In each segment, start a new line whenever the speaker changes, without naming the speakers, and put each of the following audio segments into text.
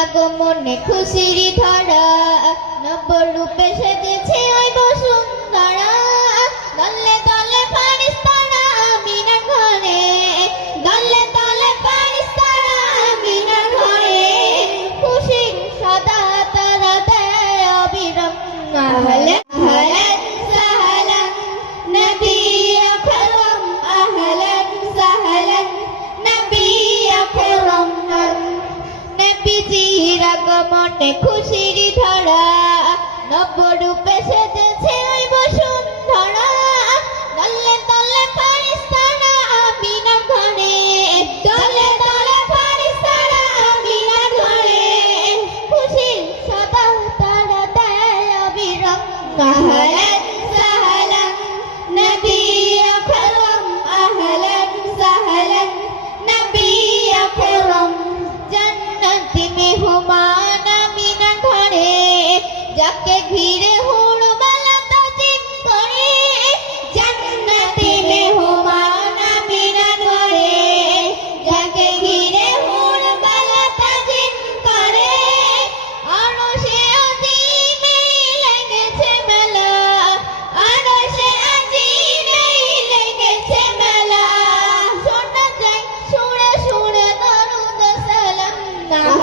আগমনে খুশির ধরা নব রূপে সেজেছে ওই বসুন্ধরা। দলে দলে পারিস তারা আমি না ঘরে, দলে দলে পারিস তারা ঘরে। খুশির সদা তারা দেয় অবিরম হলে রঙে খুশির ধরা নব্য রূপে সেজেছে ওই বসুন্ধরা। দলে দলে পারিস আমি না ঘরে। দলে দলে পারিস আমি না ঘরে। খুশির সদা তারা দেয়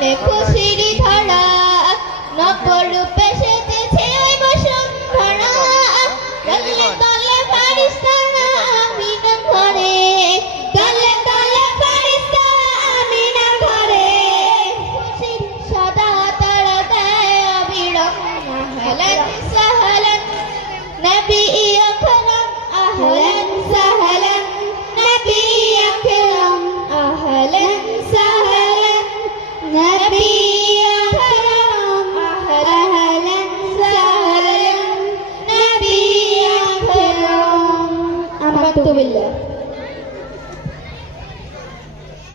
নামে খুশির ধরা নবরূপে সে أعوذ بالله